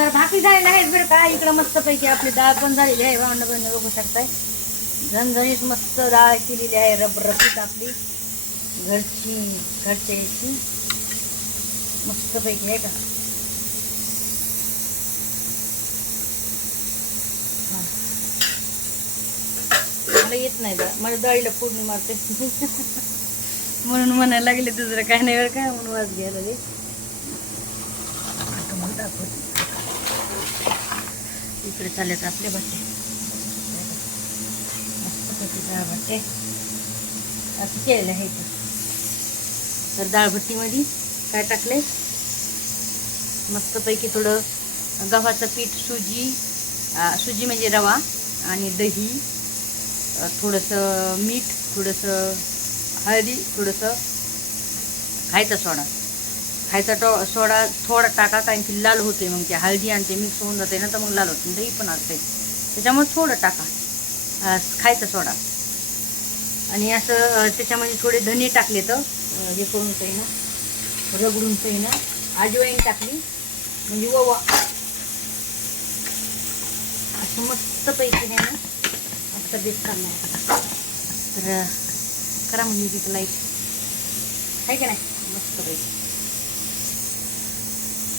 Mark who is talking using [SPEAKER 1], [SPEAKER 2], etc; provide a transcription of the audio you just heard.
[SPEAKER 1] तर भाकरी झालेल्या आहेत बरं का. इकडं मस्तपैकी आपली डाळ पण झालेली आहे. भांड पण बघू शकताय. झणझणीत मस्त डाळ केलेली आहे. रबरबीत आपली. घरची घरच्या याची. मस्तपैकी आहे का? मला येत नाही डाळ माझ्या डाळीला फोडणी मारते. म्हणून म्हणायला लागले दुसरं काय नाही बरं काय म्हणून वाज घ्यायला लागले. आता दाखवते. इकडे चाललेत आपले भट्टे मस्त डाळ भट्टे. असं केलेलं आहे इथं. तर डाळभट्टीमध्ये काय टाकले मस्तपैकी थोडं गव्हाचं पीठ सुजी सुजी म्हणजे रवा आणि दही थोडंसं मीठ थोडंसं हळदी थोडंसं खायचा सोडा. खायचा टो सोडा थोडा टाका कारण की लाल होते मग ते हळदी आणि ते मिक्स होऊन जाते ना तर मग लाल होते दही पण असते. त्याच्यामुळे थोडं टाका. खायचा सोडा. आणि असं त्याच्यामध्ये थोडे धने टाकले तर हे करून ना रगडून ना आजवाईन टाकली. म्हणजे ववा असं मस्तपैकी नाही ना आता बेस करणार. तर करा म्हणजे तिथं लाइट आहे का नाही? मस्त पैकी.